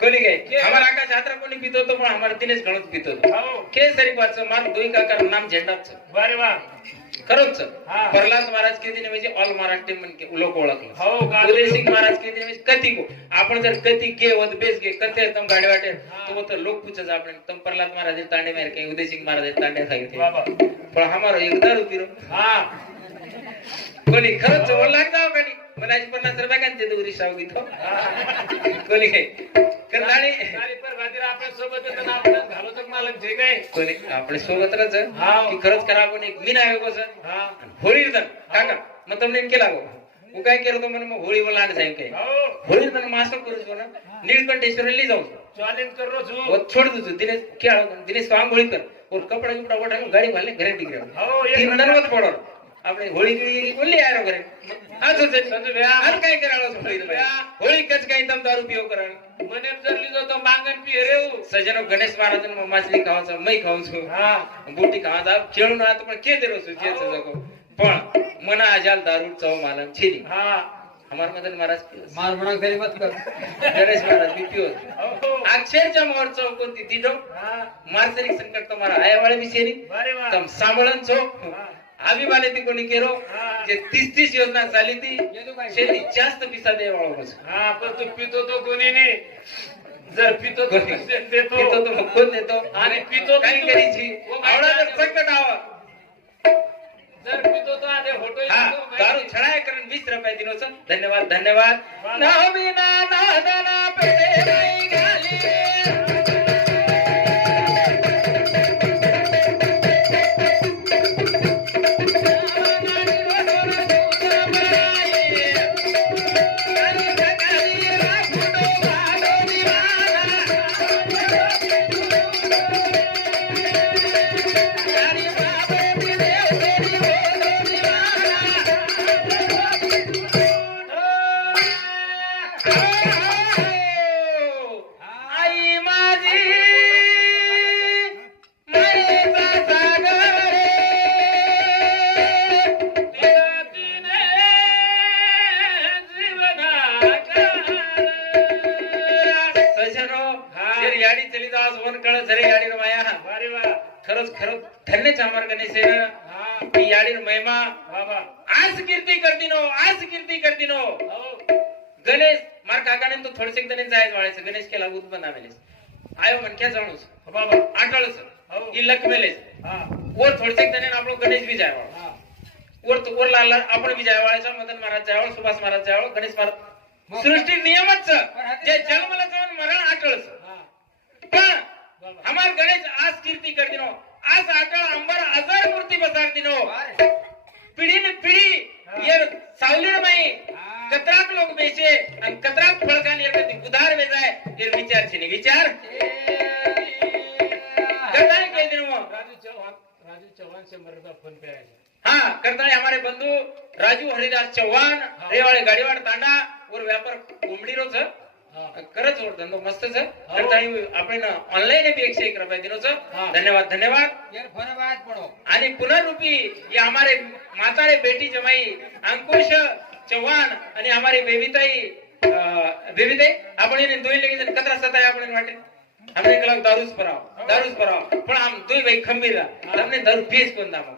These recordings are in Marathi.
कोणी काय? हमारा आकाश हातरा कोणी पितो पण हमारा दिनेश घडत पितो केसरी पाच मार दोन काकार नाम झेंडाच. बरे वा. खरंच. प्रल्हाद महाराज के दिन म्हणजे ऑल महाराष्ट्र म्हणजे लोक ओळखलं. उदय सिंग महाराज के दिन म्हणजे कथी को आपण जर कथी गे वत बेस गे कथे तम गाडी वाटे. तो तर लोक पूछच आपण. तम प्रल्हाद महाराज तांडे मार के उदय सिंह महाराज तांडे सांगितले पण हमारो एकदार होती रो हा. कोणी? खरंच ओळख जाव हो मला पन्नास रुपये का देतो उरिषा उगी तो हो. कोणी काय? कंदाळी आपण सोबत आपण जे काय. आपण सोबतच खरंच करा आपण एक. मी नाही बस होळी जण मग तुम्ही केला गो मग काय केलं तो म्हणून मग होळी मला आणि साहेब काय? होळी तर मास्टर करू शकतो ना? नीलकंठेश्वरला जाऊ. चॅलेंज करो छोड दू दिनेश खेळ दिनेश काम होळी कर. कपडा बिपडा वाटा गाडी घालने घरी टिकरे तीन दरवाज पडवलं આપણે હોળી ગીળી બોલી આરો કરે આ શું છે સંજુ ભયા હાલ કઈ કરાળો છો હોળી ભયા હોળી કચ કઈ તમ દારૂ પીઓ કરણ મને જર લીધો તો માંગન પી રેવું સજનો ગણેશ મહારાજ ને માછલી ખાવ છો મય ખાવ છું હા બુટી ખાવ છું ખેળ ના તો પણ કે દેરો છું જે સજકો પણ મને આજાલ દારૂ ચવ માલમ છે હા हमार मदन महाराज मार बड़ा घरी मत कर गणेश महाराज भी पियो अक्षरच्या मोर चौक कोणती तिथं मार्सरिक संकट तुम्हाला आया वाळे विषयी तम सांभाळून चौक अभिमाने ती कोणी केरो जे तीस तीस योजना चाली ती शेती जास्त पिसा दे पितो तो कोणी नाही जर पितो देतो पितो तो कोण देतो? आणि पितो काही करायची आवडा जर सकट जर पितो तो आधे होटो दारू छडाय कारण वीस रुपये दिनोचं धन्यवाद धन्यवाद. ना ना याडी चली आज वन कळ झरे याडीर माया. अरे वा. खरंच खरंच धन्यच आमार गणेशेन हा. महिमा. बाबा आज कीर्ती करतीनो आज कीर्ती करतीनो हो. गणेश मार काकाने तो थोडसे गणेश जायच वाळायचं गणेश केला उत्पन्न बना आयो मन क्या जाणूस हो, बाबा. आटाळस की हो. लक मेलेस हा. और थोडसे गणेश आपलो गणेश बी जाय वाळा वर तो वर लाल आपण बी जाय जायवाळायचा मदन महाराज जाय सुभाष महाराज जाय गणेश महाराज सृष्टी नियमच. जे जन्मला जाऊन मरण आटळचं. हमार गणेश आज कीर्ती कर दिनो। आज आटळ अंबर हजार मूर्ती बसार दिनो। पिढी ने पिढी ये सावलीड माई कतराक लोक बेचे आणि कतराक फळकाने येते ती उधार वेजाय हे विचार छे ने विचार. કરતા આપણે ઓનલાઈન भी एक से एक रुपए दिनों हाँ। धन्यवाद धन्यवाद. यार फरवाद पडो. आणि पुनरूपी या हमारे म्हातारे बेटी जमाई अंकुश चव्हाण आणि हमारी बेबीताई अ, बेबीताई आपण इन्हें दोई लेके जन आपण वाटे हमने कलाक पराव दारूज पराव. पण हम भाई खंबीर रहा दारू पीस कोण दामो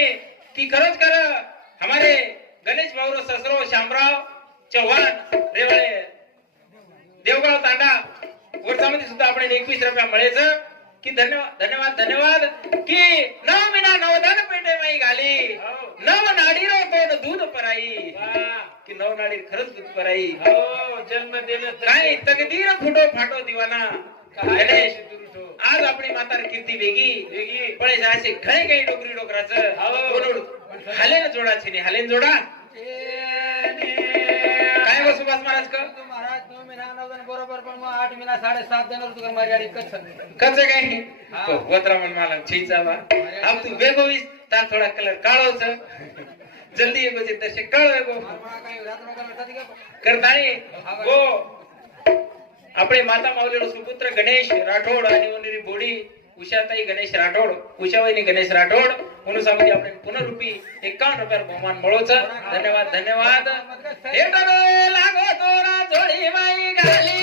की कि खरच कर हमारे गणेश भाऊ ससरो श्यामराव चव्हाण रेवाळे देवगाव तांडा वर्षामध्ये सुद्धा आपण एकवीस रुपया मिळेच. की धन्यवाद धन्यवाद धन्यवाद. की नव मिना नवदान पेटे माई घाली. नव नाडीर कोण दूध पराई. की नव नाडी खरंच दूध पराई. हो जन्म देण काय तकदीर फुटो फाटो दिवाना. गणेश आज आपली म्हातार कीर्ती वेगी. पण हे असे खळे काही डोकरी डोकराचं. हो. हालेन जोडाची नाही हालेन जोडा. काय बसू बस महाराज का? तू बरोबर पण मग आठ महिना साडेसात देणार तुका माझी गाडी कच कच काय. होत्रा म्हण मला छीचा बा. अब तू बेगोवीस तार थोडा कलर काळोच जल्दी येगो जे तसे काळो येगो करताळी गो આપણે માતા માવલીનો સુપુત્ર ગણેશ રાઠોડ અને ઉનરી બોડી ઉષાતાઈ ગણેશ રાઠોડ ઉષાવાઈની ગણેશ રાઠોડ કોનું સામેથી આપણે પુનઃરૂપી એકાવન રૂપિયા બહુમાન મળો છે ધન્યવાદ ધન્યવાદ લાગો તોરા થોડી માઈ ગાલી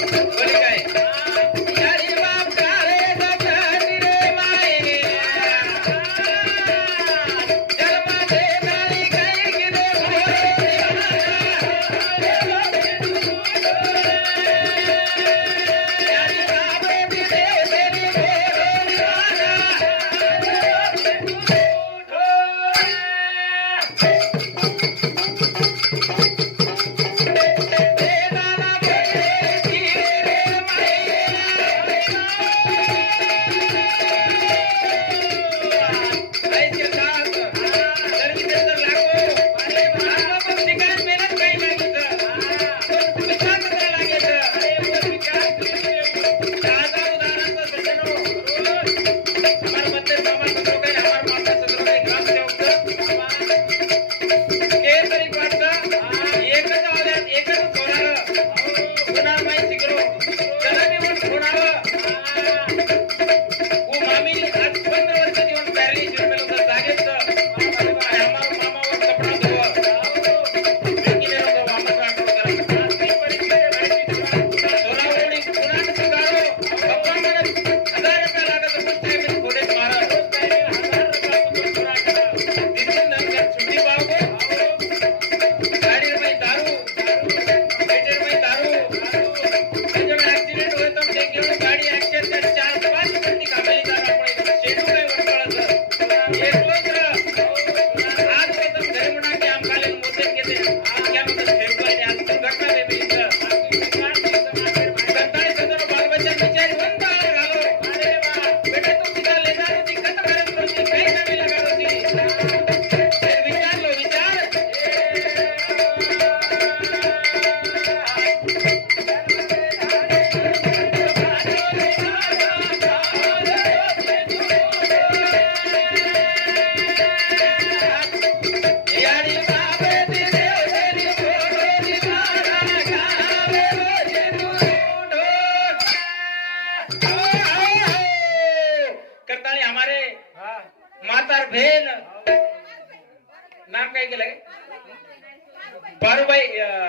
Thank you.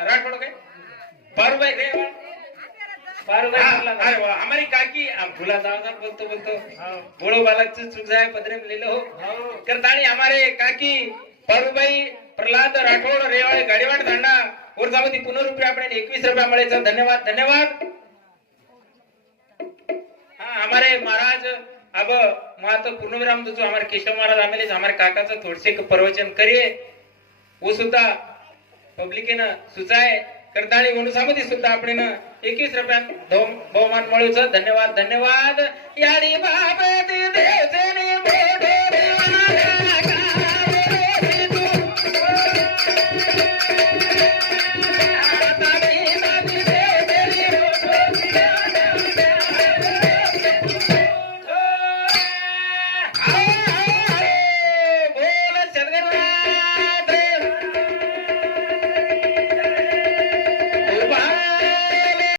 राठोड अरे हमारी काकी भुला दादा बोलतो बोलतो. बोलो बालक चूक जाए पदरे में ले लो. करताणी हमारे काकी पारुबाई प्रल्हाद राठोड रेवाळे गाडीवाड धांडा और एकवीस रुपया धन्यवाद धन्यवाद. हाँ हमारे महाराज अब माता पूर्णविराम हमारे केशव महाराज आमेले हमारे काकाचं थोडसे प्रवचन करिये. वो सुद्धा पब्लिकेनं सुचाय करताळी मनुसामध्ये सुद्धा आपण एकवीस रुपयात बहुमान मिळूच धन्यवाद धन्यवाद. यारी बाबत